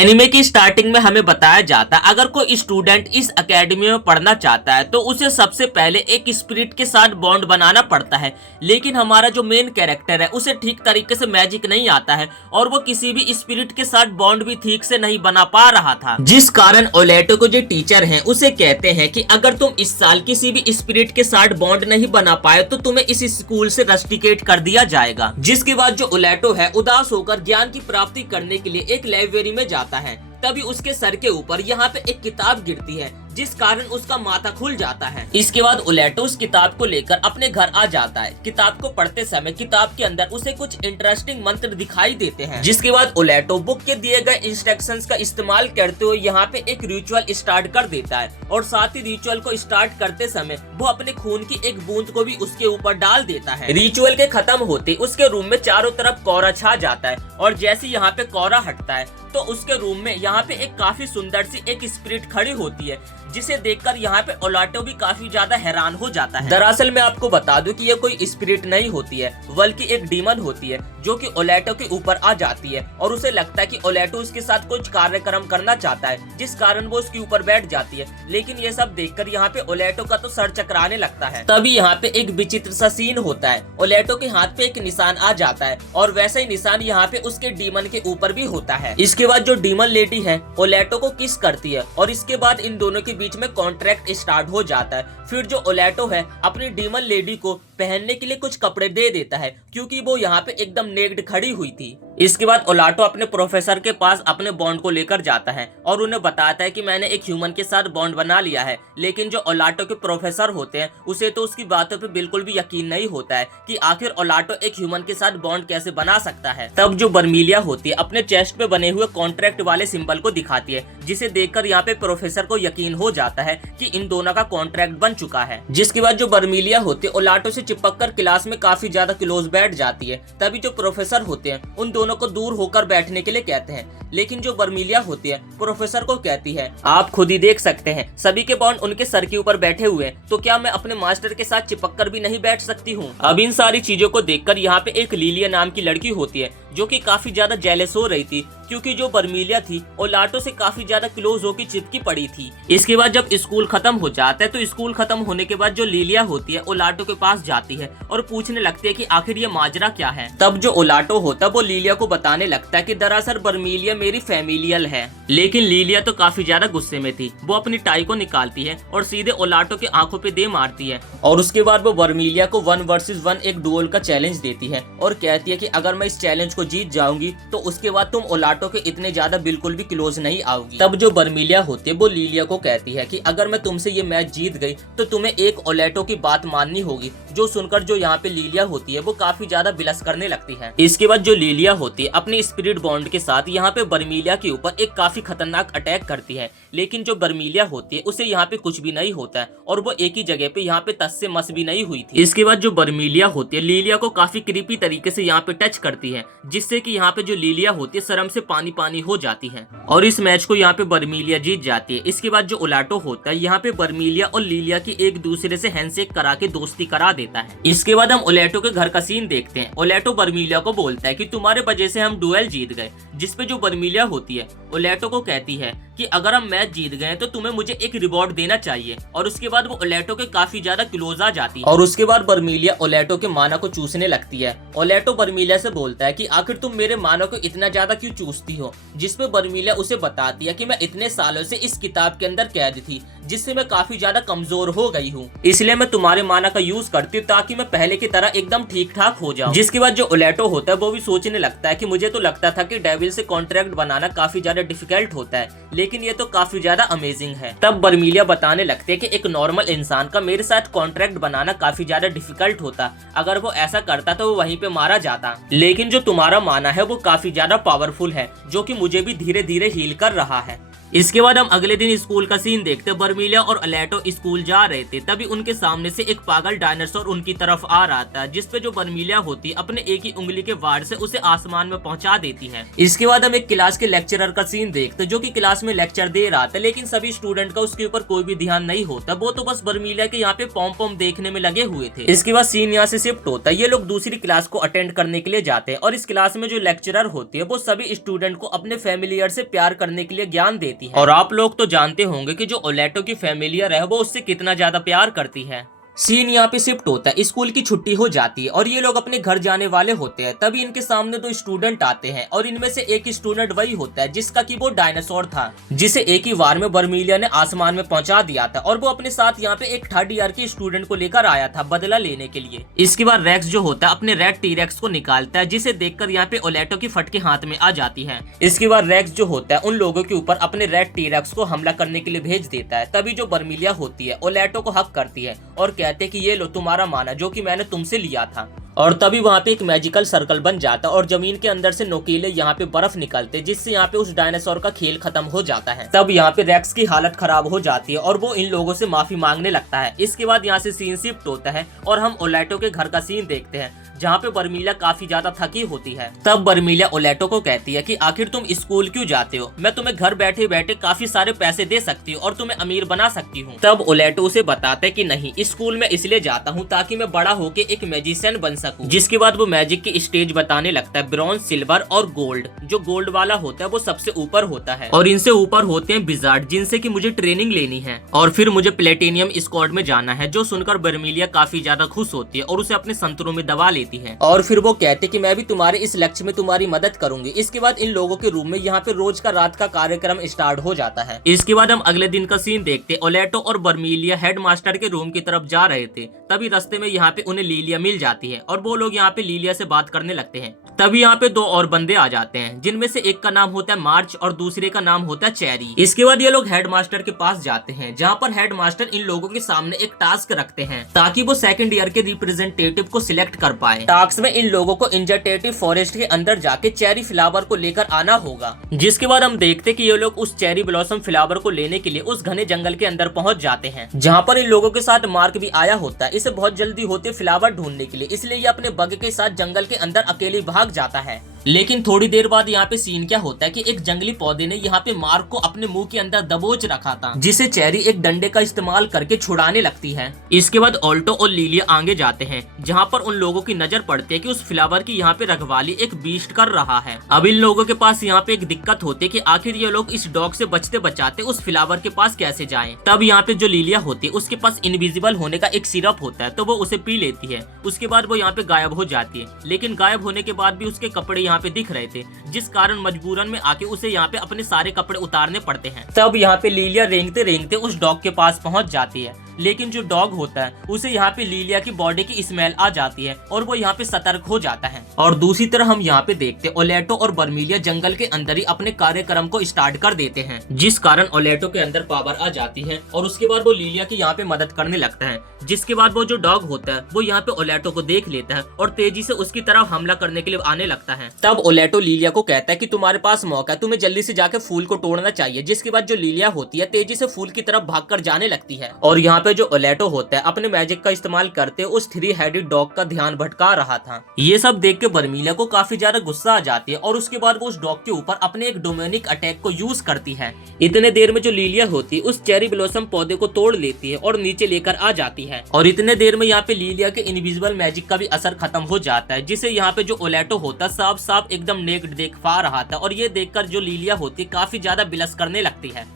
Anime की starting में हमें बताया जाता है अगर कोई स्टूडेंट इस एकेडमी में पढ़ना चाहता है तो उसे सबसे पहले एक स्पिरिट के साथ बॉन्ड बनाना पड़ता है। लेकिन हमारा जो मेन कैरेक्टर है उसे ठीक तरीके से मैजिक नहीं आता है और वो किसी भी स्पिरिट के साथ बॉन्ड भी ठीक से नहीं बना पा रहा था, जिस कारण ओलेटो को जो टीचर हैं उसे कहते हैं कि अगर तुम इस साल किसी भी स्पिरिट के साथ बॉन्ड नहीं बना पाए तो तुम्हें इस स्कूल से रस्टिकेट कर दिया जाएगा। जिसके बाद जो ओलेटो है उदास होकर ज्ञान की प्राप्ति करने के लिए एक लाइब्रेरी में जाता है। तभी उसके सर के ऊपर यहाँ पे एक किताब गिरती है जिस कारण उसका माथा खुल जाता है। इसके बाद ओलेटो उस किताब को लेकर अपने घर आ जाता है। किताब को पढ़ते समय किताब के अंदर उसे कुछ इंटरेस्टिंग मंत्र दिखाई देते हैं। जिसके बाद ओलेटो बुक के दिए गए इंस्ट्रक्शंस का इस्तेमाल करते हुए यहाँ पे एक रिचुअल स्टार्ट कर देता है और साथ ही रिचुअल को स्टार्ट करते समय वो अपने खून की एक बूंद को भी उसके ऊपर डाल देता है। रिचुअल के खत्म होते उसके रूम में चारों तरफ कोहरा छा जाता है और जैसे यहाँ पे कोहरा हटता है तो उसके रूम में यहाँ पे एक काफी सुंदर सी एक स्पिरिट खड़ी होती है, जिसे देखकर यहाँ पे ओलेटो भी काफी ज्यादा हैरान हो जाता है। दरअसल मैं आपको बता दूं कि ये कोई स्पिरिट नहीं होती है बल्कि एक डीमन होती है जो कि ओलेटो के ऊपर आ जाती है और उसे लगता है कि ओलेटो उसके साथ कुछ कार्यक्रम करना चाहता है, जिस कारण वो उसके ऊपर बैठ जाती है। लेकिन ये सब देखकर यहाँ पे ओलेटो का तो सर चकराने लगता है। तभी यहाँ पे एक विचित्र सा सीन होता है। ओलेटो के हाथ पे एक निशान आ जाता है और वैसा ही निशान यहाँ पे उसके डीमन के ऊपर भी होता है। इसके बाद जो डीमन लेडी है ओलेटो को किस करती है और इसके बाद इन दोनों के बीच में कॉन्ट्रैक्ट स्टार्ट हो जाता है। फिर जो ओलेटो है अपनी डीमन लेडी को पहनने के लिए कुछ कपड़े दे देता है क्योंकि वो यहाँ पे एकदम नेक्ड खड़ी हुई थी। इसके बाद ओलेटो अपने प्रोफेसर के पास अपने बॉन्ड को लेकर जाता है और उन्हें बताता है कि मैंने एक ह्यूमन के साथ बॉन्ड बना लिया है। लेकिन जो ओलेटो के प्रोफेसर होते हैं उसे तो उसकी बातों पे बिल्कुल भी यकीन नहीं होता है कि आखिर ओलेटो एक ह्यूमन के साथ बॉन्ड कैसे बना सकता है। तब जो बर्मिलिया होती है अपने चेस्ट पे बने हुए कॉन्ट्रैक्ट वाले सिंबल को दिखाती है, जिसे देखकर यहाँ पे प्रोफेसर को यकीन हो जाता है कि इन दोनों का कॉन्ट्रैक्ट बन चुका है। जिसके बाद जो बर्मिलिया होती है ओलेटो से चिपक कर क्लास में काफी ज्यादा क्लोज बैठ जाती है। तभी जो प्रोफेसर होते हैं उन दोनों को दूर होकर बैठने के लिए कहते हैं, लेकिन जो बर्मिलिया होती है प्रोफेसर को कहती है आप खुद ही देख सकते हैं सभी के बॉन्ड उनके सर के ऊपर बैठे हुए हैं, तो क्या मैं अपने मास्टर के साथ चिपक कर भी नहीं बैठ सकती हूँ। अब इन सारी चीजों को देखकर यहाँ पे एक लिलिया नाम की लड़की होती है जो कि काफी ज्यादा जेलस हो रही थी क्योंकि जो बर्मिलिया थी ओलेटो से काफी ज्यादा क्लोज होकर चिपकी पड़ी थी। इसके बाद जब स्कूल खत्म हो जाता है तो स्कूल खत्म होने के बाद जो लिलिया होती है ओलेटो के पास जाती है और पूछने लगती है कि आखिर ये माजरा क्या है। तब जो ओलेटो होता है वो लिलिया को बताने लगता है कि दरअसल बर्मिलिया मेरी फैमिलियल है। लेकिन लिलिया तो काफी ज्यादा गुस्से में थी। वो अपनी टाई को निकालती है और सीधे ओलेटो के आंखों पे दे मारती है और उसके बाद वो बर्मिलिया को 1 वर्सेस 1 एक डुएल का चैलेंज देती है और कहती है कि अगर मैं इस चैलेंज को जीत जाऊंगी तो उसके बाद तुम ओलेटो के इतने ज्यादा बिल्कुल भी क्लोज नहीं आओगी। तब जो बर्मिलिया होती है वो लिलिया को कहती है कि अगर मैं तुमसे ये मैच जीत गई तो तुम्हें एक ओलेटो की बात माननी होगी। जो सुनकर जो यहाँ पे लिलिया होती है वो काफी ज्यादा बिलस करने लगती है। इसके बाद जो लिलिया होती है अपनी स्पिरिट बॉन्ड के साथ यहाँ पे बर्मिलिया के ऊपर एक काफी खतरनाक अटैक करती है, लेकिन जो बर्मिलिया होती है उसे यहाँ पे कुछ भी नहीं होता है और वो एक ही जगह पे यहाँ पे तस से मस भी नहीं हुई थी। इसके बाद जो बर्मिलिया होती है लिलिया को काफी क्रीपी तरीके से यहाँ पे टच करती है, जिससे कि यहाँ पे जो लिलिया होती है शर्म से पानी पानी हो जाती है और इस मैच को यहाँ पे बर्मिलिया जीत जाती है। इसके बाद जो ओलेटो होता है यहाँ पे बर्मिलिया और लिलिया की एक दूसरे से हैंडशेक करा के दोस्ती करा देता है। इसके बाद हम ओलेटो के घर का सीन देखते हैं। ओलेटो बर्मिलिया को बोलता है कि तुम्हारे वजह से हम डुएल जीत गए, जिसपे जो बर्मिलिया होती है ओलेटो को कहती है कि अगर हम मैच जीत गए तो तुम्हें मुझे एक रिवॉर्ड देना चाहिए। और उसके बाद वो ओलेटो के काफी ज्यादा क्लोज आ जाती है और उसके बाद बर्मिलिया ओलेटो के माना को चूसने लगती है। ओलेटो बर्मिलिया से बोलता है कि आखिर तुम मेरे माना को इतना ज्यादा क्यों चूसती हो, जिसपे बर्मिलिया उसे बताती है कि मैं इतने सालों से इस किताब के अंदर कैद थी जिससे मैं काफी ज्यादा कमजोर हो गई हूँ, इसलिए मैं तुम्हारे माना का यूज करती हूँ ताकि मैं पहले की तरह एकदम ठीक ठाक हो जाऊँ। जिसके बाद जो ओलेटो होता है वो भी सोचने लगता है कि मुझे तो लगता था कि डेविल से कॉन्ट्रैक्ट बनाना काफी ज्यादा डिफिकल्ट होता है, लेकिन ये तो काफी ज्यादा अमेजिंग है। तब बर्मिलिया बताने लगते हैं कि एक नॉर्मल इंसान का मेरे साथ कॉन्ट्रैक्ट बनाना काफी ज्यादा डिफिकल्ट होता, अगर वो ऐसा करता तो वो वहीं पे मारा जाता, लेकिन जो तुम्हारा माना है वो काफी ज्यादा पावरफुल है जो कि मुझे भी धीरे धीरे हील कर रहा है। इसके बाद हम अगले दिन स्कूल का सीन देखते। बर्मिलिया और ओलेटो स्कूल जा रहे थे, तभी उनके सामने से एक पागल डायनासोर उनकी तरफ आ रहा था, जिसपे जो बर्मिलिया होती अपने एक ही उंगली के वार से उसे आसमान में पहुंचा देती है। इसके बाद हम एक क्लास के लेक्चरर का सीन देखते जो कि क्लास में लेक्चर दे रहा था, लेकिन सभी स्टूडेंट का उसके ऊपर कोई भी ध्यान नहीं होता। वो तो बस बर्मिलिया के यहाँ पे पॉम पॉम देखने में लगे हुए थे। इसके बाद सीन यहाँ से शिफ्ट होता है। ये लोग दूसरी क्लास को अटेंड करने के लिए जाते हैं और इस क्लास में जो लेक्चरर होती है वो सभी स्टूडेंट को अपने फैमिलियर से प्यार करने के लिए ज्ञान देती है। और आप लोग तो जानते होंगे कि जो ओलेटो की फैमिलियर है वो उससे कितना ज्यादा प्यार करती है। सीन यहाँ पे शिफ्ट होता है। स्कूल की छुट्टी हो जाती है और ये लोग अपने घर जाने वाले होते हैं, तभी इनके सामने दो स्टूडेंट आते हैं और इनमें से एक स्टूडेंट वही होता है जिसका कि वो डायनासोर था, जिसे एक ही वार में बर्मिलिया ने आसमान में पहुंचा दिया था। और वो अपने साथ यहाँ पे एक 3rd ईयर के स्टूडेंट को लेकर आया था बदला लेने के लिए। इसके बाद रेक्स जो होता है अपने रेड टी-रेक्स को निकालता है, जिसे देखकर यहाँ पे ओलेटो की फटके हाथ में आ जाती है। इसके बाद रेक्स जो होता है उन लोगों के ऊपर अपने रेड टी-रेक्स को हमला करने के लिए भेज देता है। तभी जो बर्मिलिया होती है ओलेटो को हक करती है और कहते कि ये लो तुम्हारा माना जो कि मैंने तुमसे लिया था। और तभी वहाँ पे एक मैजिकल सर्कल बन जाता और जमीन के अंदर से नोकीले यहाँ पे बर्फ निकलते, जिससे यहाँ पे उस डायनासोर का खेल खत्म हो जाता है। तब यहाँ पे रेक्स की हालत खराब हो जाती है और वो इन लोगों से माफी मांगने लगता है। इसके बाद यहाँ से सीन शिफ्ट होता है और हम ओलेटो के घर का सीन देखते हैं, जहाँ पे बर्मिलिया काफी ज्यादा थकी होती है। तब बर्मिलिया ओलेटो को कहती है कि आखिर तुम स्कूल क्यों जाते हो, मैं तुम्हें घर बैठे बैठे काफी सारे पैसे दे सकती हूँ और तुम्हें अमीर बना सकती हूँ। तब ओलेटो उसे बताता है कि नहीं, स्कूल में इसलिए जाता हूँ ताकि मैं बड़ा होके एक मैजिशियन बन सकूं। जिसके बाद वो मैजिक की स्टेज बताने लगता है। ब्रॉन्ज, सिल्वर और गोल्ड। जो गोल्ड वाला होता है वो सबसे ऊपर होता है और इनसे ऊपर होते हैं विजार्ड, जिनसे कि मुझे ट्रेनिंग लेनी है और फिर मुझे प्लेटिनियम स्क्वाड में जाना है। जो सुनकर बर्मिलिया काफी ज्यादा खुश होती है और उसे अपने संतरों में दबा लेती है और फिर वो कहते कि मैं भी तुम्हारे इस लक्ष्य में तुम्हारी मदद करूंगी। इसके बाद इन लोगों के रूम में यहाँ पे रोज का रात का कार्यक्रम स्टार्ट हो जाता है। इसके बाद हम अगले दिन का सीन देखते। ओलेटो और बर्मिलिया हेडमास्टर के रूम की तरफ जा रहे थे, तभी रास्ते में यहाँ पे उन्हें लीलिया मिल जाती है और वो लोग यहाँ पे लीलिया से बात करने लगते हैं। तभी यहाँ पे दो और बंदे आ जाते हैं, जिनमें से एक का नाम होता है मार्च और दूसरे का नाम होता है चेरी। इसके बाद ये लोग हेडमास्टर के पास जाते हैं, जहाँ पर हेडमास्टर इन लोगों के सामने एक टास्क रखते हैं ताकि वो 2nd ईयर के रिप्रेजेंटेटिव को सिलेक्ट कर पाए। टास्क में इन लोगों को इंजरटेटिव फॉरेस्ट के अंदर जाके चेरी फ्लावर को लेकर आना होगा। जिसके बाद हम देखते कि ये लोग उस चेरी ब्लॉसम फ्लावर को लेने के लिए उस घने जंगल के अंदर पहुंच जाते हैं, जहाँ पर इन लोगों के साथ मार्क भी आया होता है। इसे बहुत जल्दी होते फ्लावर ढूंढने के लिए, इसलिए ये अपने बग के साथ जंगल के अंदर अकेले भाग जाता है। लेकिन थोड़ी देर बाद यहाँ पे सीन क्या होता है कि एक जंगली पौधे ने यहाँ पे मार्क को अपने मुंह के अंदर दबोच रखा था, जिसे चेरी एक डंडे का इस्तेमाल करके छुड़ाने लगती है। इसके बाद ओल्टो और लीलिया आगे जाते हैं, जहाँ पर उन लोगों की नजर पड़ती है कि उस फ्लावर की यहाँ पे रखवाली एक बीस्ट कर रहा है। अब इन लोगों के पास यहाँ पे एक दिक्कत होती है कि आखिर ये लोग इस डॉग से बचते बचाते उस फ्लावर के पास कैसे जाएं। तब यहाँ पे जो लीलिया होती है उसके पास इनविजिबल होने का एक सिरप होता है, तो वो उसे पी लेती है। उसके बाद वो यहाँ पे गायब हो जाती है, लेकिन गायब होने के बाद भी उसके कपड़े यहाँ पे दिख रहे थे, जिस कारण मजबूरन में आके उसे यहाँ पे अपने सारे कपड़े उतारने पड़ते हैं। तब यहाँ पे लीलिया रेंगते रेंगते उस डॉग के पास पहुंच जाती है, लेकिन जो डॉग होता है उसे यहाँ पे लीलिया की बॉडी की स्मेल आ जाती है और वो यहाँ पे सतर्क हो जाता है। और दूसरी तरह हम यहाँ पे देखते ओलेटो और बर्मिलिया जंगल के अंदर ही अपने कार्यक्रम को स्टार्ट कर देते हैं, जिस कारण ओलेटो के अंदर पावर आ जाती है और उसके बाद वो लीलिया की यहाँ पे मदद करने लगता है। जिसके बाद वो जो डॉग होता है वो यहाँ पे ओलेटो को देख लेता है और तेजी से उसकी तरफ हमला करने के लिए आने लगता है। तब ओलेटो लीलिया को कहता है कि तुम्हारे पास मौका है, तुम्हें जल्दी से जाके फूल को तोड़ना चाहिए। जिसके बाद जो लीलिया होती है तेजी से फूल की तरफ भागकर जाने लगती है और यहाँ पे जो ओलेटो होता है अपने मैजिक का इस्तेमाल करते उस 3 हेडेड डॉग का ध्यान भटका रहा था। ये सब देख के बर्मिलिया को काफी ज्यादा गुस्सा आ जाती है और उसके बाद वो उस डॉग के ऊपर अपने एक डोमेनिक अटैक को यूज करती है। इतने देर में जो लीलिया होती है उस चेरी ब्लॉसम पौधे को तोड़ लेती है और नीचे लेकर आ जाती है और इतने देर में यहाँ पे लीलिया के इनविजिबल मैजिक का भी असर खत्म हो जाता है, जिसे यहाँ पे जो ओलेटो होता साफ साफ एकदम नेक्ड देख पा रहा था और ये देखकर जो लीलिया होती काफी ज्यादा बिलस करने लगती है।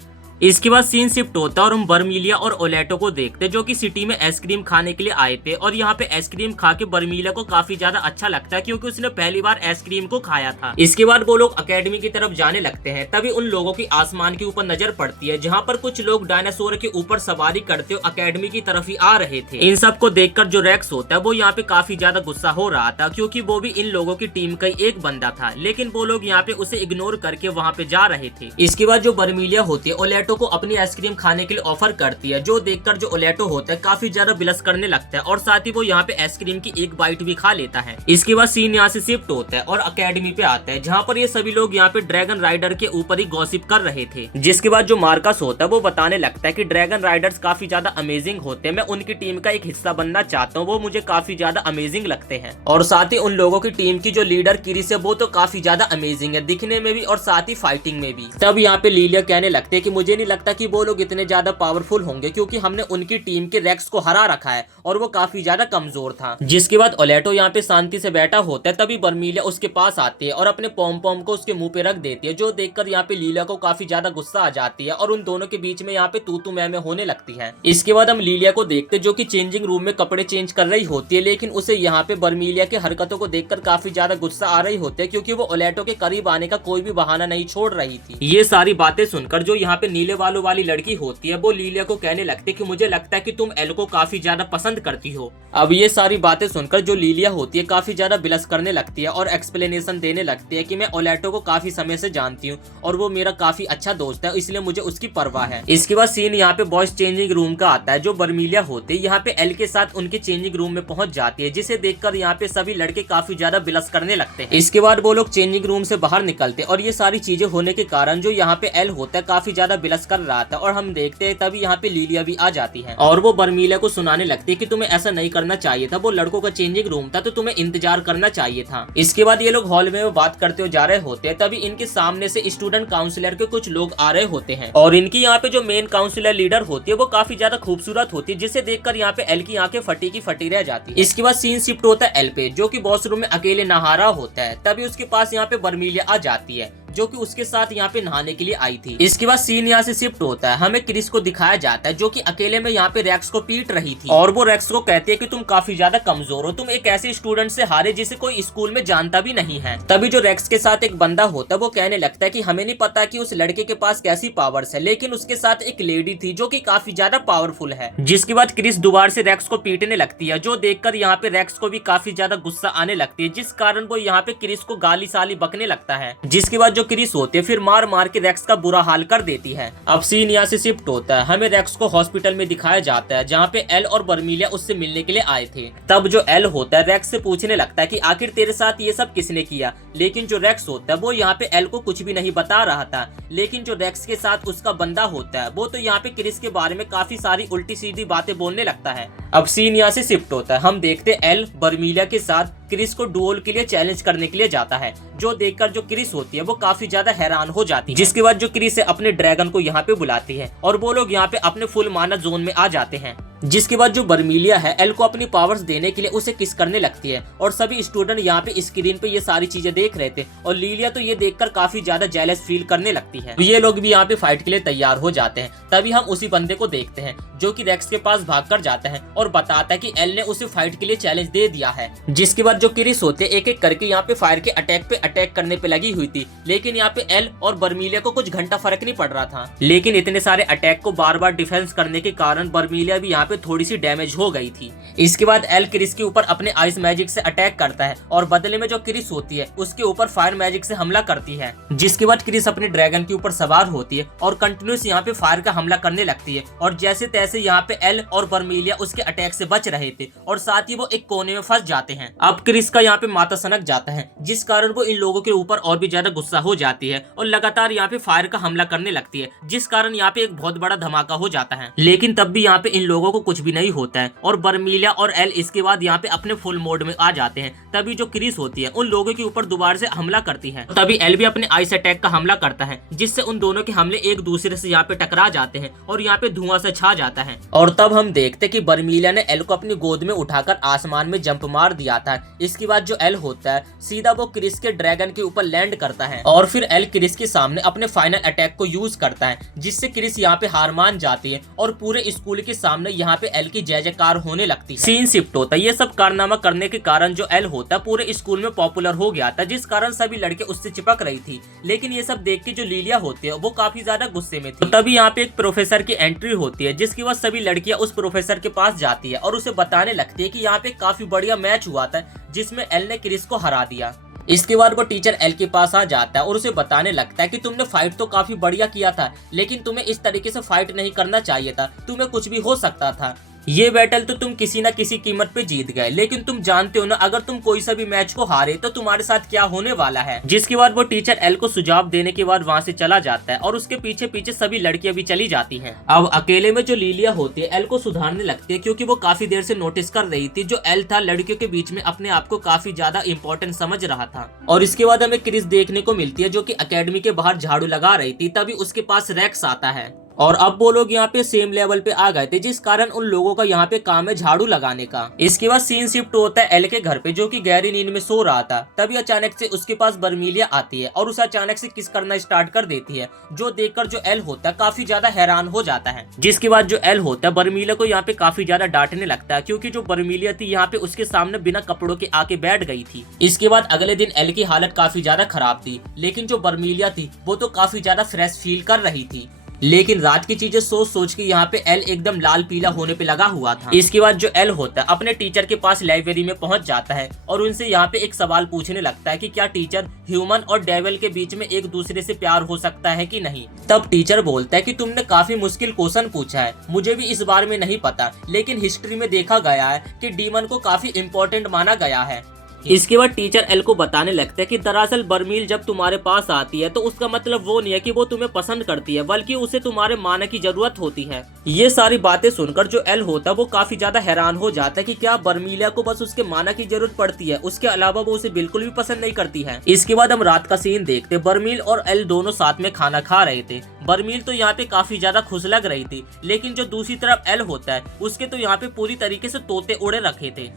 इसके बाद सीन शिफ्ट होता है और हम बर्मिलिया और ओलेटो को देखते जो कि सिटी में आइसक्रीम खाने के लिए आए थे और यहाँ पे आइसक्रीम खा के बर्मिलिया को काफी ज्यादा अच्छा लगता है क्योंकि उसने पहली बार आइसक्रीम को खाया था। इसके बाद वो लोग अकेडमी की तरफ जाने लगते हैं, तभी उन लोगों की आसमान के ऊपर नजर पड़ती है जहाँ पर कुछ लोग डायनासोर के ऊपर सवारी करते हुए अकेडमी की तरफ ही आ रहे थे। इन सब को देखकर जो रेक्स होता है वो यहाँ पे काफी ज्यादा गुस्सा हो रहा था क्योंकि वो भी इन लोगों की टीम का एक बंदा था, लेकिन वो लोग यहाँ पे उसे इग्नोर करके वहाँ पे जा रहे थे। इसके बाद जो बर्मिलिया होती है ओलेटो को अपनी आइसक्रीम खाने के लिए ऑफर करती है, जो देखकर जो ओलेटो होता है काफी ज्यादा बिलस करने लगता है और साथ ही वो यहाँ पे आइसक्रीम की एक बाइट भी खा लेता है। इसके बाद सीन यहाँ से शिफ्ट होता है और अकेडमी पे आता है, जहाँ पर ये सभी लोग यहाँ पे ड्रैगन राइडर के ऊपर ही गॉसिप कर रहे थे। जिसके बाद जो मार्कस होता है वो बताने लगता है कि ड्रैगन राइडर्स काफी ज्यादा अमेजिंग होते हैं, मैं उनकी टीम का एक हिस्सा बनना चाहता हूँ, वो मुझे काफी ज्यादा अमेजिंग लगते हैं। और साथ ही उन लोगों की टीम की जो लीडर किरिस है वो तो काफी ज्यादा अमेजिंग है दिखने में भी और साथ ही फाइटिंग में भी। तब यहाँ पे लिलिया कहने लगते हैं कि मुझे नहीं लगता कि वो लोग इतने ज्यादा पावरफुल होंगे, क्योंकि हमने उनकी टीम के रेक्स को हरा रखा है और वो काफी ज्यादा कमजोर था। जिसके बाद ओलेटो यहाँ पे शांति से बैठा होता है, तभी बर्मिलिया उसके पास आती है और अपने पॉम पॉम को उसके मुंह पे रख देती है, जो देखकर यहाँ पे लीलिया को काफी ज्यादा गुस्सा आ जाती है और उन दोनों के बीच में यहाँ पे तू मैं होने लगती है। इसके बाद हम लिलिया को देखते जो कि चेंजिंग रूम में कपड़े चेंज कर रही होती है, लेकिन उसे यहाँ पे बर्मिलिया की हरकतों को देखकर काफी ज्यादा गुस्सा आ रही होती है, क्योंकि वो ओलेटो के करीब आने का कोई भी बहाना नहीं छोड़ रही थी। ये सारी बातें सुनकर जो यहाँ पे नीले बालों वाली लड़की होती है वो लिलिया को कहने लगती है कि मुझे लगता है कि तुम एल को काफी ज्यादा पसंद करती हो। अब ये सारी बातें सुनकर जो लिलिया होती है काफी ज्यादा बिलस करने लगती है और एक्सप्लेनेशन देने लगती है कि मैं ओलेटो को काफी समय से जानती हूँ और वो मेरा काफी अच्छा दोस्त है, इसलिए मुझे उसकी परवाह है। इसके बाद सीन यहाँ पे बॉयज चेंजिंग रूम का आता है, जो बर्मिलिया होती है यहाँ पे एल के साथ उनके चेंजिंग रूम में पहुंच जाती है, जिसे देखकर यहाँ पे सभी लड़के काफी ज्यादा बिलस करने लगते हैं। इसके बाद वो लोग चेंजिंग रूम से बाहर निकलते और ये सारी चीजें होने के कारण जो यहाँ पे एल होता है काफी ज्यादा बिलस कर रहा था और हम देखते हैं तभी यहाँ पे लिलिया भी आ जाती है और वो बर्मिलिया को सुनाने लगती है कि तुम्हें ऐसा नहीं करना चाहिए था, वो लड़कों का चेंजिंग रूम था तो तुम्हें इंतजार करना चाहिए था। इसके बाद ये लोग हॉल में बात करते हुए जा रहे होते हैं, तभी इनके सामने से स्टूडेंट काउंसिलर के कुछ लोग आ रहे होते हैं और इनकी यहाँ पे जो मेन काउंसिलर लीडर होती है वो काफी ज्यादा खूबसूरत होती है, जिसे देखकर यहाँ पे एल की आंखें फटी की फटी रह जाती है। इसके बाद सीन शिफ्ट होता है एल पे, जो कि वॉशरूम में अकेले नहा रहा होता है, तभी उसके पास यहाँ पे बर्मिलिया आ जाती है जो कि उसके साथ यहाँ पे नहाने के लिए आई थी। इसके बाद सीन यहाँ से शिफ्ट होता है, हमें क्रिस को दिखाया जाता है जो कि अकेले में यहाँ पे रेक्स को पीट रही थी और वो रेक्स को कहती है कि तुम काफी ज्यादा कमजोर हो, तुम एक ऐसे स्टूडेंट से हारे जिसे कोई स्कूल में जानता भी नहीं है। तभी जो रेक्स के साथ एक बंदा होता है वो कहने लगता है कि हमें नहीं पता कि उस लड़के के पास कैसी पावर्स है, लेकिन उसके साथ एक लेडी थी जो कि काफी ज्यादा पावरफुल है। जिसके बाद क्रिस दोबारा से रेक्स को पीटने लगती है, जो देखकर यहाँ पे रेक्स को भी काफी ज्यादा गुस्सा आने लगती है, जिस कारण वो यहाँ पे क्रिस को गाली साली बकने लगता है। जिसके बाद जो क्रिस होते फिर मार मार के रेक्स का बुरा हाल कर देती है। अब सीन यहाँ से शिफ्ट होता है, हमें रेक्स को हॉस्पिटल में दिखाया जाता है जहाँ पे एल और बर्मिलिया उससे मिलने के लिए आए थे। तब जो एल होता है रेक्स से पूछने लगता है कि आखिर तेरे साथ ये सब किसने किया, लेकिन जो रेक्स होता है वो यहाँ पे एल को कुछ भी नहीं बता रहा था, लेकिन जो रेक्स के साथ उसका बंदा होता है वो तो यहाँ पे क्रिस के बारे में काफी सारी उल्टी सीधी बातें बोलने लगता है। अब सीन यहाँ से शिफ्ट होता है, हम देखते एल बर्मिलिया के साथ क्रिस को डुएल के लिए चैलेंज करने के लिए जाता है, जो देखकर जो क्रिस होती है वो काफी ज्यादा हैरान हो जाती है। जिसके बाद जो क्रिस है अपने ड्रैगन को यहाँ पे बुलाती है और वो लोग यहाँ पे अपने फुल माना जोन में आ जाते हैं। जिसके बाद जो बर्मिलिया है एल को अपनी पावर्स देने के लिए उसे किस करने लगती है और सभी स्टूडेंट यहाँ पे स्क्रीन पे ये सारी चीजें देख रहे थे और लिलिया तो ये देखकर काफी ज्यादा जेलस फील करने लगती है। तो ये लोग भी यहाँ पे फाइट के लिए तैयार हो जाते हैं, तभी हम उसी बंदे को देखते हैं जो कि रेक्स के पास भागकर जाता है और बताता है कि एल ने उसे फाइट के लिए चैलेंज दे दिया है। जिसके बाद जो क्रिस होते एक एक करके यहाँ पे फायर के अटैक पे अटैक करने पे लगी हुई थी, लेकिन यहाँ पे एल और बर्मिलिया को कुछ घंटा फर्क नहीं पड़ रहा था, लेकिन इतने सारे अटैक को बार बार डिफेंस करने के कारण बर्मिलिया भी यहाँ पे थोड़ी सी डैमेज हो गई थी। इसके बाद एल क्रिस के ऊपर अपने आइस मैजिक से अटैक करता है और बदले में जो क्रिस होती है उसके ऊपर फायर मैजिक से हमला करती है। जिसके बाद क्रिस अपने ड्रैगन के ऊपर सवार होती है और कंटिन्यूस यहाँ पे फायर का हमला करने लगती है और जैसे तैसे यहाँ पे एल और बर्मिलिया उसके अटैक से बच रहे थे और साथ ही वो एक कोने में फंस जाते हैं। अब क्रिस का यहाँ पे माथा सनक जाता है, जिस कारण वो इन लोगों के ऊपर और भी ज्यादा गुस्सा हो जाती है और लगातार यहाँ पे फायर का हमला करने लगती है, जिस कारण यहाँ पे एक बहुत बड़ा धमाका हो जाता है। लेकिन तब भी यहाँ पे इन लोगों को कुछ भी नहीं होता है और बर्मिलिया और एल इसके बाद यहाँ पे अपने फुल मोड में आ जाते हैं। तभी जो क्रिस होती है उन लोगों के ऊपर दोबारा से हमला करती है, तभी एल भी अपने आइस अटैक का हमला करता है, जिससे उन दोनों के हमले एक दूसरे से यहाँ पे टकरा जाते हैं और यहाँ पे धुआं से छा जाता है। और तब हम देखते कि बर्मिलिया ने एल को अपनी गोद में उठाकर आसमान में जंप मार दिया था। इसके बाद जो एल होता है सीधा वो क्रिस के ड्रैगन के ऊपर लैंड करता है और फिर एल क्रिस के सामने अपने फाइनल अटैक को यूज करता है, जिससे क्रिस यहाँ पे हार मान जाती है और पूरे स्कूल के सामने यहाँ पे एल की जय जयकार होने लगती है। सीन शिफ्ट होता है, ये सब कारनामा करने के कारण जो एल होता है पूरे स्कूल में पॉपुलर हो गया था, जिस कारण सभी लड़के उससे चिपक रही थी। लेकिन ये सब देख के जो लिलिया होती है वो काफी ज्यादा गुस्से में थी। तभी यहाँ पे एक प्रोफेसर की एंट्री होती है, जिसकी वजह सभी लड़कियां उस प्रोफेसर के पास जाती है और उसे बताने लगती है कि यहाँ पे काफी बढ़िया मैच हुआ था जिसमें एल ने क्रिस को हरा दिया। इसके बाद वो टीचर एल के पास आ जाता है और उसे बताने लगता है कि तुमने फाइट तो काफी बढ़िया किया था, लेकिन तुम्हें इस तरीके से फाइट नहीं करना चाहिए था, तुम्हें कुछ भी हो सकता था। ये बैटल तो तुम किसी ना किसी कीमत पे जीत गए, लेकिन तुम जानते हो ना अगर तुम कोई सा भी मैच को हारे तो तुम्हारे साथ क्या होने वाला है। जिसके बाद वो टीचर एल को सुझाव देने के बाद वहाँ से चला जाता है और उसके पीछे पीछे सभी लड़कियां भी चली जाती हैं। अब अकेले में जो लीलिया होती है एल को सुधारने लगती है, क्योंकि वो काफी देर से नोटिस कर रही थी जो एल था लड़कियों के बीच में अपने आप को काफी ज्यादा इंपॉर्टेंट समझ रहा था। और इसके बाद हमें क्रिस देखने को मिलती है जो कि एकेडमी के बाहर झाड़ू लगा रही थी, तभी उसके पास रेक्स आता है और अब वो लोग यहाँ पे सेम लेवल पे आ गए थे, जिस कारण उन लोगों का यहाँ पे काम है झाड़ू लगाने का। इसके बाद सीन शिफ्ट होता है एल के घर पे जो कि गहरी नींद में सो रहा था। तभी अचानक से उसके पास बर्मीलिया आती है और उसे अचानक से किस करना स्टार्ट कर देती है, जो देखकर जो एल होता है काफी ज्यादा हैरान हो जाता है। जिसके बाद जो एल होता है बर्मीलिया को यहाँ पे काफी ज्यादा डांटने लगता है, क्योंकि जो बर्मीलिया थी यहाँ पे उसके सामने बिना कपड़ों के आके बैठ गई थी। इसके बाद अगले दिन एल की हालत काफी ज्यादा खराब थी, लेकिन जो बर्मीलिया थी वो तो काफी ज्यादा फ्रेश फील कर रही थी। लेकिन रात की चीजें सोच सोच के यहाँ पे एल एकदम लाल पीला होने पे लगा हुआ था। इसके बाद जो एल होता है अपने टीचर के पास लाइब्रेरी में पहुंच जाता है और उनसे यहाँ पे एक सवाल पूछने लगता है कि क्या टीचर ह्यूमन और डेविल के बीच में एक दूसरे से प्यार हो सकता है कि नहीं। तब टीचर बोलता है कि तुमने काफी मुश्किल क्वेश्चन पूछा है, मुझे भी इस बारे में नहीं पता, लेकिन हिस्ट्री में देखा गया है कि डीमन को काफी इम्पोर्टेंट माना गया है। इसके बाद टीचर एल को बताने लगता है कि दरअसल बर्मील जब तुम्हारे पास आती है तो उसका मतलब वो नहीं है कि वो तुम्हें पसंद करती है, बल्कि उसे तुम्हारे माना की जरूरत होती है। ये सारी बातें सुनकर जो एल होता है वो काफी ज्यादा हैरान हो जाता है कि क्या बर्मीलिया को बस उसके माना की जरूरत पड़ती है, उसके अलावा वो उसे बिल्कुल भी पसंद नहीं करती है। इसके बाद हम रात का सीन देखते, बर्मील और एल दोनों साथ में खाना खा रहे थे। बर्मील तो यहाँ पे काफी ज्यादा खुश लग रही थी, लेकिन जो दूसरी तरफ एल होता है उसके तो यहाँ पे पूरी तरीके से तोते उड़े रखे थे।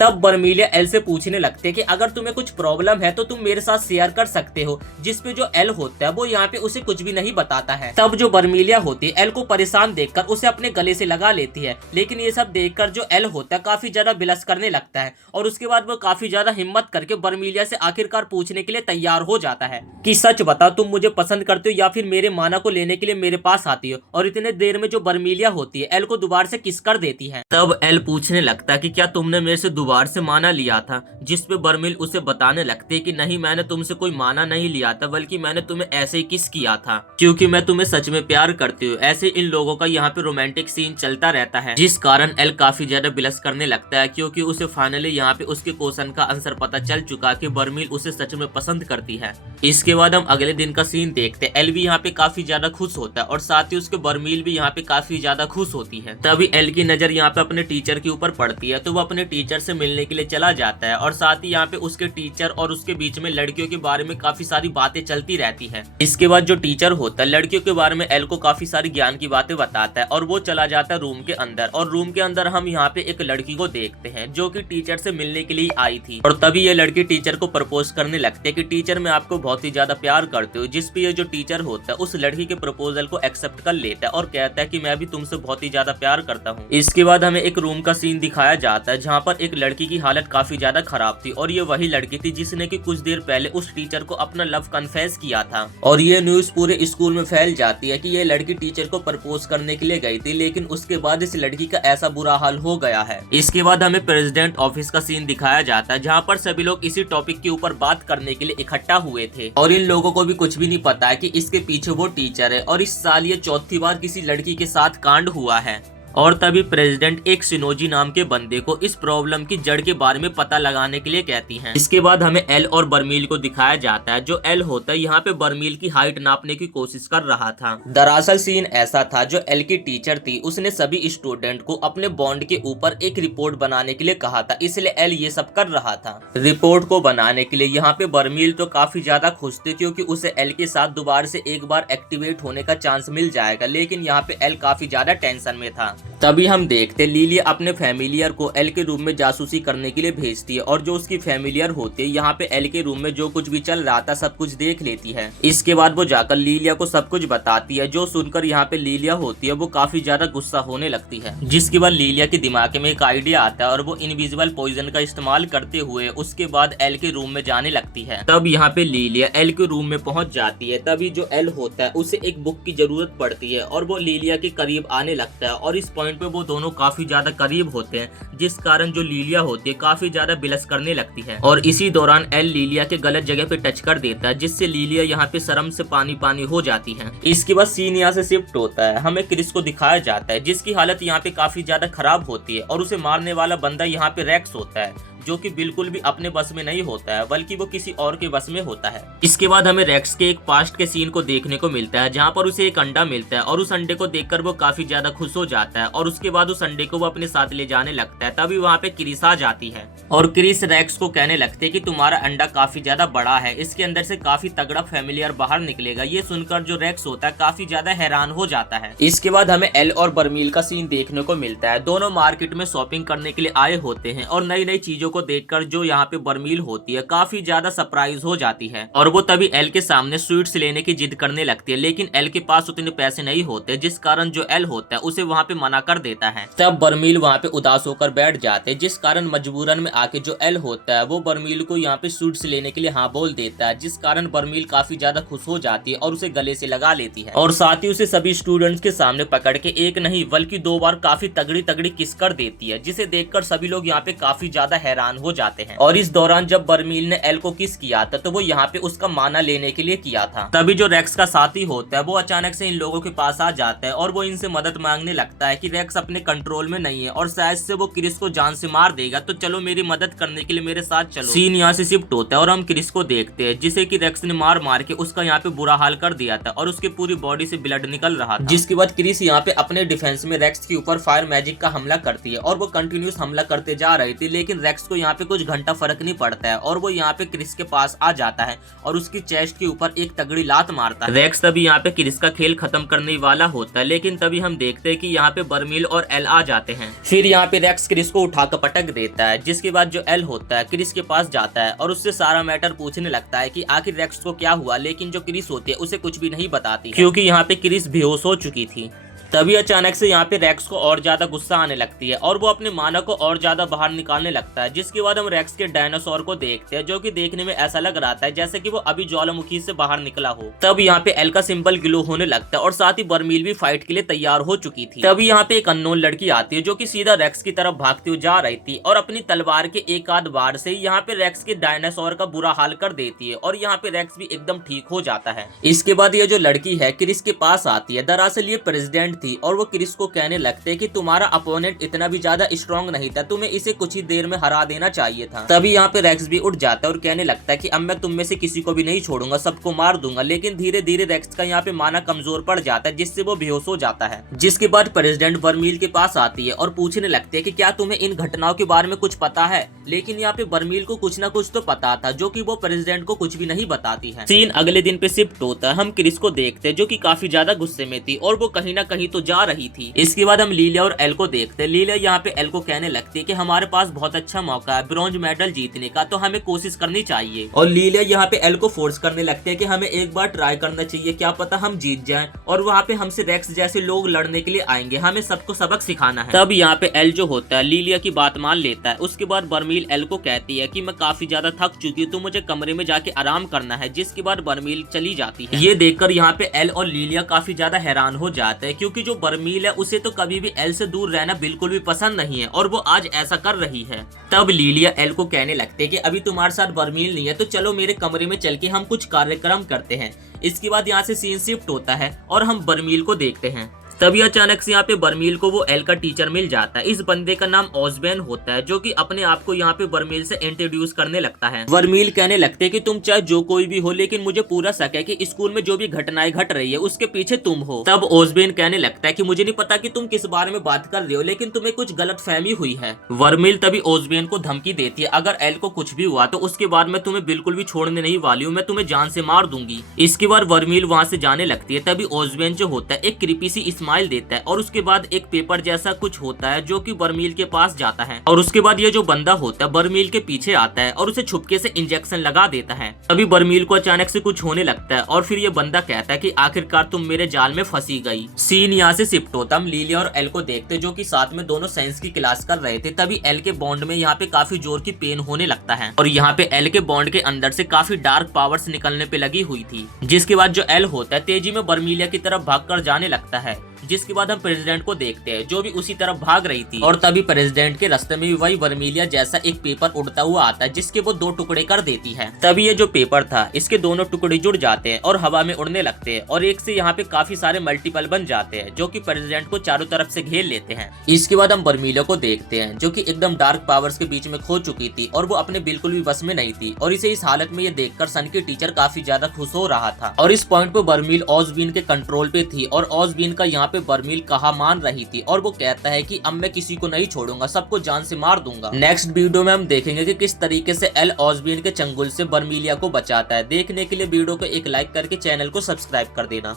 तब बर्मीलिया एल से पूछने लगते हैं कि अगर तुम्हें कुछ प्रॉब्लम है तो तुम मेरे साथ शेयर कर सकते हो, जिसपे जो एल होता है वो यहाँ पे उसे कुछ भी नहीं बताता है। तब जो बर्मीलिया होती है एल को परेशान देखकर उसे अपने गले से लगा लेती है, लेकिन ये सब देखकर जो एल होता है काफी ज्यादा बिलस करने लगता है और उसके बाद वो काफी ज्यादा हिम्मत करके बर्मीलिया से आखिरकार पूछने के लिए तैयार हो जाता है कि सच बताओ तुम मुझे पसंद करते हो या फिर मेरे माना को लेने के लिए मेरे पास आती हो। और इतने देर में जो बर्मीलिया होती है एल को दोबारा से किस कर देती है। तब एल पूछने लगता है कि क्या तुमने मेरे से दोबारा से माना लिया था, जिस पे बर्मील उसे बताने लगते कि नहीं मैंने तुमसे कोई माना नहीं लिया था, बल्कि मैंने तुम्हें ऐसे ही किस किया था क्योंकि मैं तुम्हें सच में प्यार करती हूँ। ऐसे इन लोगों का यहाँ पे रोमांटिक सीन चलता रहता है, जिस कारण एल काफी ज्यादा बिलस करने लगता है, क्योंकि उसे फाइनली यहाँ पे उसके क्वेश्चन का आंसर पता चल चुका कि बर्मील उसे सच में पसंद करती है। इसके बाद हम अगले दिन का सीन देखते, एल भी यहाँ पे काफी ज्यादा खुश होता है और साथ ही उसके बर्मील भी यहाँ पे काफी ज्यादा खुश होती है। तभी एल की नजर यहाँ पे अपने टीचर के ऊपर पड़ती है, तो वो अपने टीचर से मिलने के लिए चला जाता है और साथ ही यहाँ पे उसके टीचर और उसके बीच में लड़कियों के बारे में काफी सारी बातें चलती रहती है। इसके बाद जो टीचर होता है लड़कियों के बारे में एल को काफी सारी ज्ञान की बातें बताता है और वो चला जाता है रूम के अंदर। और रूम के अंदर हम यहाँ पे एक लड़की को देखते हैं जो कि टीचर से मिलने के लिए आई थी और तभी ये लड़की टीचर को प्रपोज करने लगती है कि टीचर मैं आपको बहुत ही ज्यादा प्यार करती हूँ। जिस पे ये जो टीचर होता है उस लड़की के प्रपोजल को एक्सेप्ट कर लेता है और कहता है कि मैं भी तुमसे बहुत ही ज्यादा प्यार करता हूँ। इसके बाद हमें एक रूम का सीन दिखाया जाता है जहाँ पर एक लड़की की हालत काफी ज्यादा खराब थी और ये वही लड़की थी जिसने कि कुछ देर पहले उस टीचर को अपना लव कन्फेस किया था। और ये न्यूज पूरे स्कूल में फैल जाती है कि ये लड़की टीचर को प्रपोज करने के लिए गई थी, लेकिन उसके बाद इस लड़की का ऐसा बुरा हाल हो गया है। इसके बाद हमें प्रेसिडेंट ऑफिस का सीन दिखाया जाता है जहाँ पर सभी लोग इसी टॉपिक के ऊपर बात करने के लिए इकट्ठा हुए थे और इन लोगों को भी कुछ भी नहीं पता है कि इसके पीछे वो टीचर है और इस साल ये चौथी बार किसी लड़की के साथ कांड हुआ है। और तभी प्रेसिडेंट एक सिनोजी नाम के बंदे को इस प्रॉब्लम की जड़ के बारे में पता लगाने के लिए कहती हैं। इसके बाद हमें एल और बर्मील को दिखाया जाता है। जो एल होता है यहाँ पे बर्मील की हाइट नापने की कोशिश कर रहा था। दरअसल सीन ऐसा था, जो एल की टीचर थी उसने सभी स्टूडेंट को अपने बॉन्ड के ऊपर एक रिपोर्ट बनाने के लिए कहा था, इसलिए एल ये सब कर रहा था। रिपोर्ट को बनाने के लिए यहाँ पे बर्मील तो काफी ज्यादा खुश थे क्योंकि उसे एल के साथ दोबारा से एक बार एक्टिवेट होने का चांस मिल जाएगा, लेकिन यहाँ पे एल काफी ज्यादा टेंशन में था। तभी हम देखते लिलिया अपने फैमिलियर को एल के रूम में जासूसी करने के लिए भेजती है और जो उसकी फैमिलियर होती है यहाँ पे एल के रूम में जो कुछ भी चल रहा था सब कुछ देख लेती है। इसके बाद वो जाकर लिलिया को सब कुछ बताती है, जो सुनकर यहाँ पे लिलिया होती है वो काफी ज्यादा गुस्सा होने लगती है। जिसके बाद लिलिया के दिमाग में एक आइडिया आता है और वो इनविजिबल पॉइजन का इस्तेमाल करते हुए उसके बाद एल के रूम में जाने लगती है। तब यहाँ पे लिलिया एल के रूम में पहुंच जाती है। तभी जो एल होता है उसे एक बुक की जरूरत पड़ती है और वो लिलिया के करीब आने लगता है और इस पॉइंट पॉइंट पे वो दोनों काफी ज्यादा करीब होते हैं, जिस कारण जो लीलिया होती है काफी ज्यादा बिलस करने लगती है और इसी दौरान एल लीलिया के गलत जगह पे टच कर देता है, जिससे लीलिया यहाँ पे शर्म से पानी पानी हो जाती है। इसके बाद सीन यहाँ से शिफ्ट होता है, हमें क्रिस को दिखाया जाता है जिसकी हालत यहाँ पे काफी ज्यादा खराब होती है और उसे मारने वाला बंदा यहाँ पे रेक्स होता है, जो कि बिल्कुल भी अपने बस में नहीं होता है बल्कि वो किसी और के बस में होता है। इसके बाद हमें रेक्स के एक पास्ट के सीन को देखने को मिलता है जहाँ पर उसे एक अंडा मिलता है और उस अंडे को देखकर वो काफी ज्यादा खुश हो जाता है और उसके बाद उस अंडे को वो अपने साथ ले जाने लगता है। तभी वहाँ पे क्रिस आ जाती है और क्रिस रेक्स को कहने लगते है कि तुम्हारा अंडा काफी ज्यादा बड़ा है, इसके अंदर से काफी तगड़ा फैमिलियर बाहर निकलेगा। ये सुनकर जो रेक्स होता है काफी ज्यादा हैरान हो जाता है। इसके बाद हमें एल और बर्मील का सीन देखने को मिलता है। दोनों मार्केट में शॉपिंग करने के लिए आए होते हैं और नई नई चीजों को देखकर जो यहाँ पे बर्मील होती है काफी ज्यादा सरप्राइज हो जाती है और वो तभी एल के सामने स्वीट्स लेने की जिद करने लगती है, लेकिन एल के पास उतने पैसे नहीं होते, जिस कारण जो एल होता है उसे वहाँ पे मना कर देता है। तब बर्मील वहाँ पे उदास होकर बैठ जाते हैं, जिस कारण मजबूरन में आके जो एल होता है वो बर्मील को यहाँ पे स्वीट्स लेने के लिए हाँ बोल देता है, जिस कारण बर्मील काफी ज्यादा खुश हो जाती है और उसे गले से लगा लेती है और साथ ही उसे सभी स्टूडेंट्स के सामने पकड़ के एक नहीं बल्कि 2 बार काफी तगड़ी तगड़ी किस कर देती है, जिसे देखकर सभी लोग यहाँ पे काफी ज्यादा हैरान हो जाते हैं। और इस दौरान जब बर्मील ने एल को किस किया था तो वो यहाँ पे उसका माना लेने के लिए किया था। तभी जो रेक्स का साथी होता है वो अचानक से इन लोगों के पास आ जाता है और वो इनसे मदद मांगने लगता है कि रेक्स अपने कंट्रोल में नहीं है और शायद से वो क्रिस को जान से मार देगा, तो चलो मेरी मदद करने के लिए मेरे साथ चलो। सीन यहाँ से शिफ्ट होता है और हम क्रिस को देखते हैं जिसे कि रेक्स ने मार मार के उसका यहाँ पे बुरा हाल कर दिया था और उसके पूरी बॉडी से ब्लड निकल रहा था। जिसके बाद क्रिस यहाँ पे अपने डिफेंस में रेक्स के ऊपर फायर मैजिक का हमला करती है और वो कंटिन्यूस हमला करते जा रही थी, लेकिन रेक्स को यहाँ पे कुछ घंटा फर्क नहीं पड़ता है और वो यहाँ पे क्रिस के पास आ जाता है और उसकी चेस्ट के ऊपर एक तगड़ी लात मारता है। रेक्स तभी यहाँ पे क्रिस का खेल खत्म करने वाला होता है, लेकिन तभी हम देखते हैं कि यहाँ पे बर्मील और एल आ जाते हैं। फिर यहाँ पे रेक्स क्रिस को उठाकर पटक देता है, जिसके बाद जो एल होता है क्रिस के पास जाता है और उससे सारा मैटर पूछने लगता है कि आखिर रेक्स को क्या हुआ, लेकिन जो क्रिस होती है उसे कुछ भी नहीं बताती क्योंकि यहाँ पे क्रिस बेहोश हो चुकी थी। तभी अचानक से यहाँ पे रेक्स को और ज्यादा गुस्सा आने लगती है और वो अपने माना को और ज्यादा बाहर निकालने लगता है, जिसके बाद हम रेक्स के डायनासोर को देखते हैं जो कि देखने में ऐसा लग रहा था जैसे कि वो अभी ज्वालामुखी से बाहर निकला हो। तब यहाँ पे एल का सिंबल ग्लो होने लगता है और साथ ही बर्मील भी फाइट के लिए तैयार हो चुकी थी। तभी यहाँ पे एक अननोन लड़की आती है जो कि सीधा रेक्स की तरफ भागती हुई जा रही थी और अपनी तलवार के एक आध बार से यहाँ पे रेक्स के डायनासोर का बुरा हाल कर देती है और यहाँ पे रेक्स भी एकदम ठीक हो जाता है। इसके बाद ये जो लड़की है क्रिस के पास आती है, दरअसल ये प्रेसिडेंट थी और वो क्रिस को कहने लगते कि तुम्हारा अपोनेंट इतना भी ज्यादा स्ट्रॉन्ग नहीं था, तुम्हें इसे कुछ ही देर में हरा देना चाहिए था। तभी यहाँ पे रेक्स भी उठ जाता है और कहने लगता है कि अब मैं तुम में से किसी को भी नहीं छोड़ूंगा, सबको मार दूंगा। लेकिन धीरे धीरे रेक्स का यहाँ पे माना कमजोर पड़ जाता है, जिससे वो बेहोश हो जाता है। जिसके बाद प्रेसिडेंट बर्मील के पास आती है और पूछने लगती है कि क्या तुम्हें इन घटनाओं के बारे में कुछ पता है, लेकिन यहाँ पे बर्मील को कुछ ना कुछ तो पता था जो कि वो प्रेसिडेंट को कुछ भी नहीं बताती है। सीन अगले दिन पे शिफ्ट होता है, हम क्रिस को देखते हैं जो कि काफी ज्यादा गुस्से में थी और वो कहीं ना कहीं तो जा रही थी। इसके बाद हम लीलिया और एल को देखते हैं। लीलिया यहाँ पे एल को कहने लगती है कि हमारे पास बहुत अच्छा मौका है ब्रॉन्ज मेडल जीतने का, तो हमें कोशिश करनी चाहिए। और लीलिया यहाँ पे एल को फोर्स करने लगते हैं कि हमें एक बार ट्राई करना चाहिए, क्या पता हम जीत जाएं और वहाँ पे हमसे रेक्स जैसे लोग लड़ने के लिए आएंगे, हमें सबको सबक सिखाना है। तब यहाँ पे एल जो होता है लीलिया की बात मान लेता है। उसके बाद बर्मील एल को कहती है कि मैं काफी ज्यादा थक चुकी हूँ, तो मुझे कमरे में जाके आराम करना है। जिसके बाद बर्मील चली जाती है। ये देखकर यहाँ पे एल और लीलिया काफी ज्यादा हैरान हो जाते हैं, क्योंकि जो बर्मील है उसे तो कभी भी एल से दूर रहना बिल्कुल भी पसंद नहीं है और वो आज ऐसा कर रही है। तब लीलिया एल को कहने लगते हैं कि अभी तुम्हारे साथ बर्मील नहीं है, तो चलो मेरे कमरे में चल के हम कुछ कार्यक्रम करते हैं। इसके बाद यहाँ से सीन शिफ्ट होता है और हम बर्मील को देखते हैं। तभी अचानक से यहाँ पे बर्मील को वो एल का टीचर मिल जाता है। इस बंदे का नाम ओसबेन होता है, जो कि अपने आप को यहाँ पे बर्मील से इंट्रोड्यूस करने लगता है। बर्मील कहने लगते हैं कि तुम चाहे जो कोई भी हो, लेकिन मुझे पूरा शक है कि स्कूल में जो भी घटनाएं घट रही है उसके पीछे तुम हो। तब ओसबेन कहने लगता है कि मुझे नहीं पता कि तुम किस बारे में बात कर रहे हो, लेकिन तुम्हें कुछ गलत फहमी हुई है। बर्मील तभी ओसबेन को धमकी देती है, अगर एल को कुछ भी हुआ तो उसके बाद मैं तुम्हें बिल्कुल भी छोड़ने नहीं वाली हूँ, मैं तुम्हें जान से मार दूंगी। इसके बाद बर्मील वहाँ से जाने लगती है। तभी ओसबेन जो होता है एक क्रीपी सी स्माइल देता है और उसके बाद एक पेपर जैसा कुछ होता है जो कि बर्मील के पास जाता है और उसके बाद ये जो बंदा होता है बर्मील के पीछे आता है और उसे छुपके से इंजेक्शन लगा देता है। तभी बर्मील को अचानक से कुछ होने लगता है और फिर ये बंदा कहता है कि आखिरकार तुम मेरे जाल में फंसी गई। सीन यहाँ से शिफ्ट होता, हम लीलिया और एल को देखते जो कि साथ में दोनों साइंस की क्लास कर रहे थे। तभी एल के बॉन्ड में यहाँ पे काफी जोर की पेन होने लगता है और यहाँ पे एल के बॉन्ड के अंदर से काफी डार्क पावर्स निकलने पे लगी हुई थी। जिसके बाद जो एल होता है तेजी में बर्मीलिया की तरफ भागकर जाने लगता है जिसके बाद हम प्रेसिडेंट को देखते हैं जो भी उसी तरफ भाग रही थी, और तभी प्रेसिडेंट के रास्ते में भी वही वर्मिलिया जैसा एक पेपर उड़ता हुआ आता है जिसके वो 2 टुकड़े कर देती है। तभी ये जो पेपर था इसके दोनों टुकड़े जुड़ जाते हैं और हवा में उड़ने लगते हैं और एक से यहाँ पे काफी सारे मल्टीपल बन जाते हैं जो कि प्रेसिडेंट को चारों तरफ से घेर लेते हैं। इसके बाद हम वर्मिलिया को देखते हैं जो कि एकदम डार्क पावर्स के बीच में खो चुकी थी और वो अपने बिल्कुल भी बस में नहीं थी, और इसे इस हालत में ये देखकर सन की टीचर काफी ज्यादा खुश हो रहा था। और इस पॉइंट पे बर्मील ओज़बीन के कंट्रोल पे थी और ओज़बीन का यहाँ पे बर्मील कहा मान रही थी, और वो कहता है कि अब मैं किसी को नहीं छोड़ूंगा, सबको जान से मार दूंगा। नेक्स्ट वीडियो में हम देखेंगे कि किस तरीके से एल ओज़बीन के चंगुल से बर्मिलिया को बचाता है। देखने के लिए वीडियो को एक लाइक करके चैनल को सब्सक्राइब कर देना।